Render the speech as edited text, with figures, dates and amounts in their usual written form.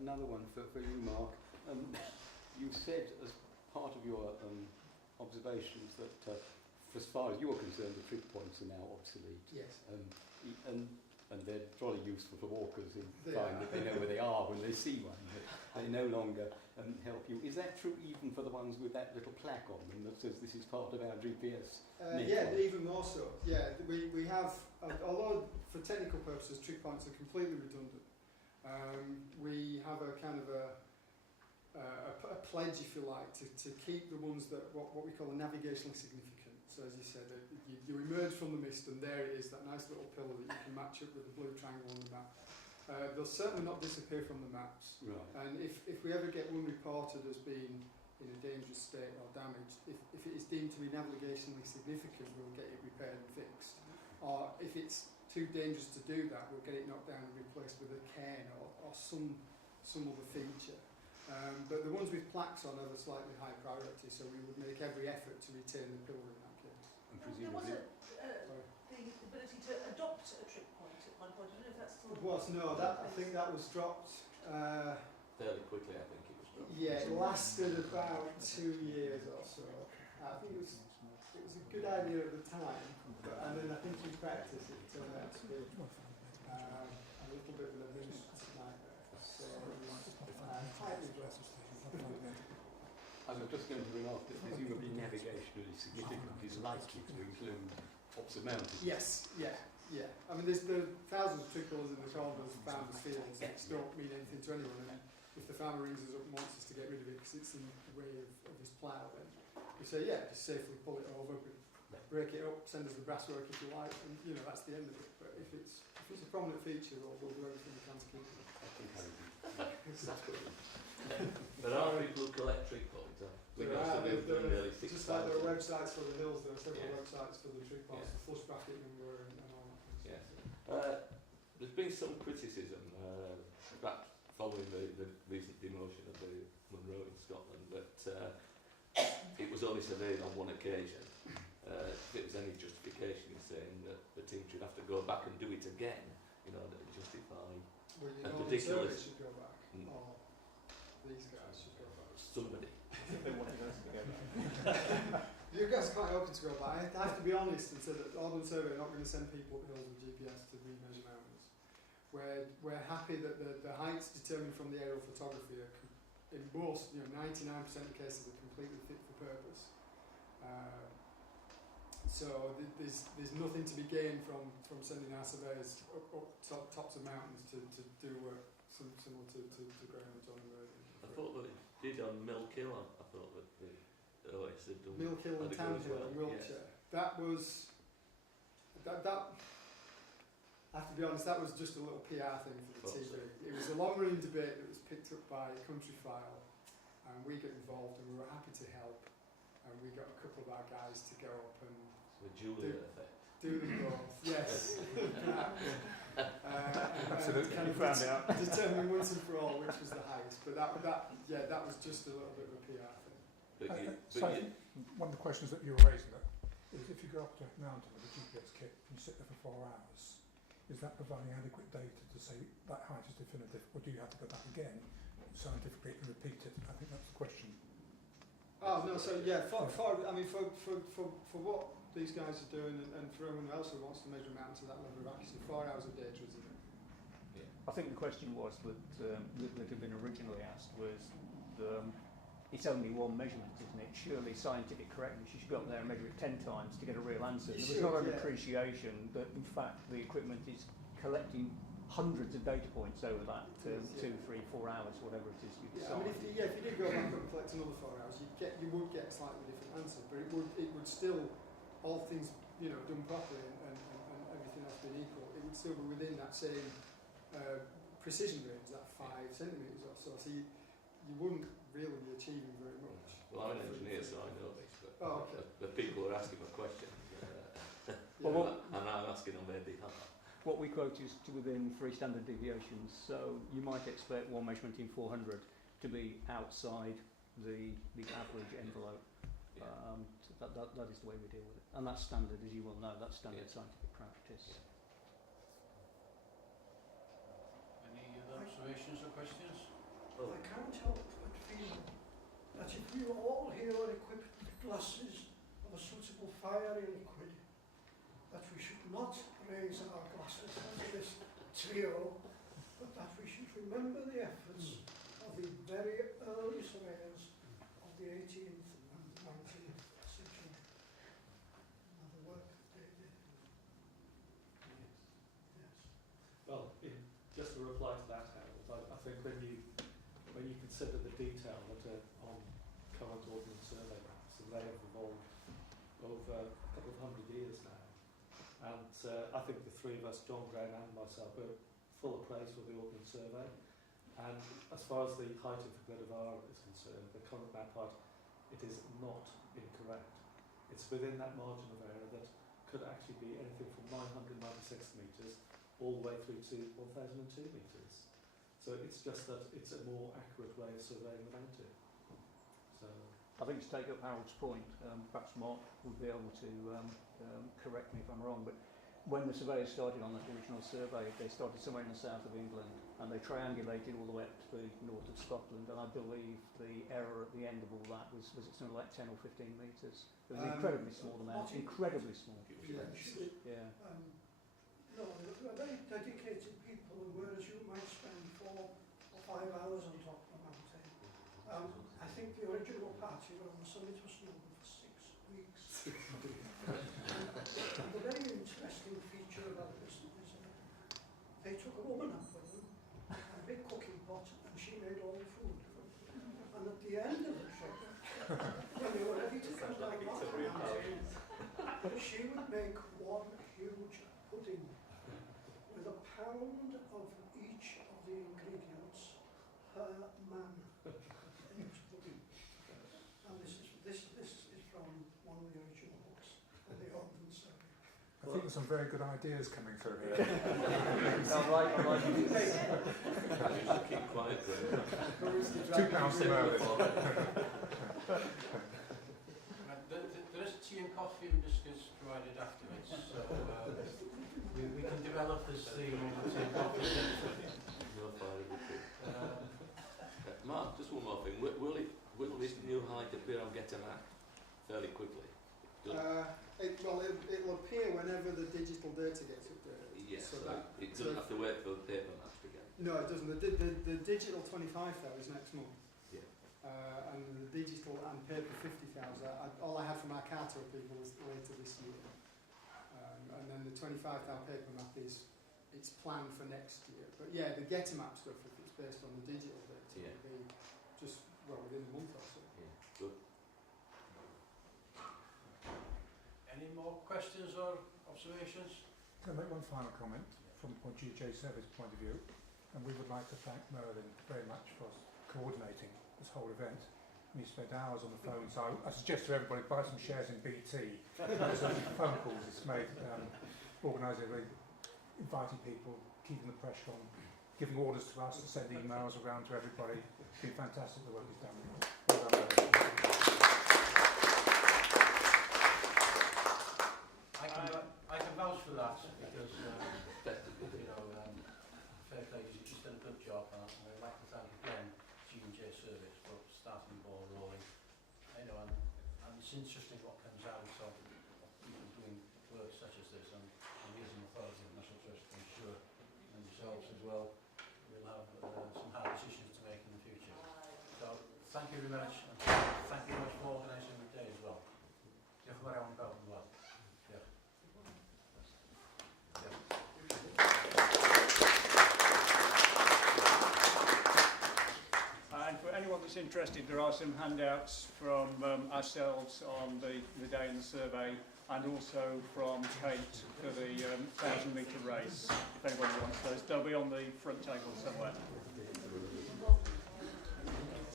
Another one for you, Mark. You said as part of your observations that as far as you're concerned, the trig points are now obsolete. Yes. And they're jolly useful for walkers who find that they know where they are when they see one, but they no longer help you. Is that true even for the ones with that little plaque on them that says this is part of our GPS? Yeah, even more so. Yeah, we have, although for technical purposes trig points are completely redundant, we have a kind of a pledge, if you like, to keep the ones that what we call navigationally significant. So as you said, you emerge from the mist and there it is, that nice little pillar that you can match up with the blue triangle on the map. They'll certainly not disappear from the maps. Right. And if we ever get one reported as being in a dangerous state or damaged, if it is deemed to be navigationally significant, we'll get it repaired and fixed. Or if it's too dangerous to do that, we'll get it knocked down and replaced with a cairn or some other feature. But the ones with plaques on have a slightly higher priority, so we would make every effort to retain the pillar in that case. And There was the ability to adopt a trig point at one point. I don't know if that's still... It was, no, I think that was dropped... fairly quickly, I think it was dropped. Yeah, it lasted about 2 years or so. I think it was a good idea at the time, and then I think in practice it turned out to be a little bit of an administrative nightmare. So, I was just going to remark that presumably navigationally significant is likely to include tops of mountains. Yes, yeah. I mean, there's thousands of trig pillars in the corners of farmers' fields which don't mean anything to anyone. And if the farmer rings us up and wants us to get rid of it because it's in the way of his plough, then we say, yeah, just safely pull it over, break it up, send us the brasswork if you like, and that's the end of it. But if it's a prominent feature, we'll do everything we can to keep it. Exactly. There are people who collect trig points. Just like there are websites for the hills, there are several websites for the trig points, the flush bracket number and all that. Yes. There's been some criticism back following the recent demotion of the Munro in Scotland that it was only surveyed on one occasion. If there was any justification in saying that the team should have to go back and do it again, to justify Well, a particular... should go back, or these guys should go back. Somebody. They wanted us to go back. You guys are quite open to go back. I have to be honest and say that Ordnance Survey are not going to send people up hills with GPS to remeasure mountains. We're happy that the heights determined from the aerial photography are, in most, 99% of cases, are completely fit for purpose. So there's nothing to be gained from sending our surveyors up tops of mountains to do work similar to Graham and John and Murray. I thought that it did on Mill Kill. I thought that the OS had done Mill Kill and Townhill in Wiltshire. Yes. That was that. I have to be honest. That was just a little PR thing for the TV. It was a long-running debate that was picked up by Countryfile, and we got involved, and we were happy to help. And we got a couple of our guys to go up and the Julia effect. Do them both, yes. Absolutely, kind of found out. Determining once and for all which was the highest, but that was just a little bit of a PR thing. One of the questions that you were raising is if you go up to a mountain with a GPS kit and you sit there for 4 hours, is that providing adequate data to say that height is definitive, or do you have to go back again scientifically and repeat it? I think that's the question. Oh no, so yeah, for what these guys are doing, and for everyone else who wants to measure a mountain to that level of accuracy, 4 hours of data is enough. I think the question was that had been originally asked was, it's only one measurement, isn't it? Surely scientific correctness, you should go up there and measure it 10 times to get a real answer. There was not an appreciation that, in fact, the equipment is collecting hundreds of data points over that 2, 3, 4 hours, whatever it is you decide. I mean, if you did go back and collect another 4 hours, you would get a slightly different answer, but it would still, all things done properly and everything else being equal, it would still be within that same precision range, that 5 centimetres or so. So you wouldn't really be achieving very much. Well, I'm an engineer, so I know this, but okay. the people are asking a question, and I'm asking on their behalf. What we quote is to within 3 standard deviations, so you might expect one measurement in 400 to be outside the average envelope. Yeah. So that is the way we deal with it, and that's standard, as you will know. That's standard scientific practice. Any other observations or or questions? Oh. I can't help but feel that if we all here are equipped with glasses of a suitable fiery liquid, that we should not raise our glasses to this trio, but that we should remember the efforts of the very early surveyors of the 18th and 19th century, and the work that they did. Yes. Well, just to reply to that, Harold, I think when you consider the detail that are on current ordnance survey maps, and they have evolved over a couple of hundred years now, and I think the three of us, John, Graham and myself, are full of praise for the ordnance survey. And as far as the height of the Glyder Fawr is concerned, the current map height, it is not incorrect. It's within that margin of error that could actually be anything from 996 metres all the way through to 1002 metres. So it's just that it's a more accurate way of surveying the mountain. So I think to take up Harold's point, perhaps Mark would be able to correct me if I'm wrong, but when the surveyors started on that original survey, they started somewhere in the south of England and they triangulated all the way up to the north of Scotland, and I believe the error at the end of all that was it something like 10 or 15 metres. It was an incredibly small amount, incredibly small. Yeah. No, they're very dedicated people, and whereas you might spend 4 or 5 hours on top of a mountain, I think the original party on the summit was snowed for 6 weeks. And the very interesting feature about this is they took a woman up with them, a big cooking pot, and she made all the food. And at the end of the trip, when they were ready to come down off the mountain, she would make one huge pudding with a pound of each of the ingredients per man. And this is from one of the original books of the Ordnance Survey. I think there's some very good ideas coming through here. I'm like Keep quiet there. £2 for Merlin. There is tea and coffee and biscuits provided afterwards, so we can develop this theme over tea and coffee. No fire in the pit. Mark, just one more thing. Will this new height appear on GandJSurveys fairly quickly? It'll appear whenever the digital data gets updated. Yes, So so that- it doesn't have to wait for the paper maps again. No, it doesn't. The digital 25,000 is next month. Yeah. And the digital and paper 50,000, all I have from our Carto people is later this year. And then the 25,000 paper map it's planned for next year. But yeah, the GandJSurveys stuff, if it's based on the digital data, Yeah. will be just, within a month or so. Yeah, good. Any more questions or observations? Can I make one final comment from GandJSurveys' point of view? And we would like to thank Merlin very much for coordinating this whole event. And he spent hours on the phone, so I suggest to everybody buy some shares in BT. Some phone calls it's made, organising, inviting people, keeping the pressure on, giving orders to us, to send emails around to everybody. It's been fantastic the work he's done. Well done, Merlin. I can vouch for that because fair play, you've done a good job, and I'd like to thank again GandJSurveys for starting the ball rolling. And it's interesting what comes out of people doing work such as this, and using authority of National Trust, I'm sure, and yourselves as well, we'll have some hard decisions to make in the future. So thank you very much, and thank you very much for organising the day as well. Diolch yn fawr iawn i bawb yn well. Diolch. And for anyone that's interested, there are some handouts from ourselves on the day in the survey, and also from Kate for the 1,000 metre race, if anybody wants those. They'll be on the front table somewhere.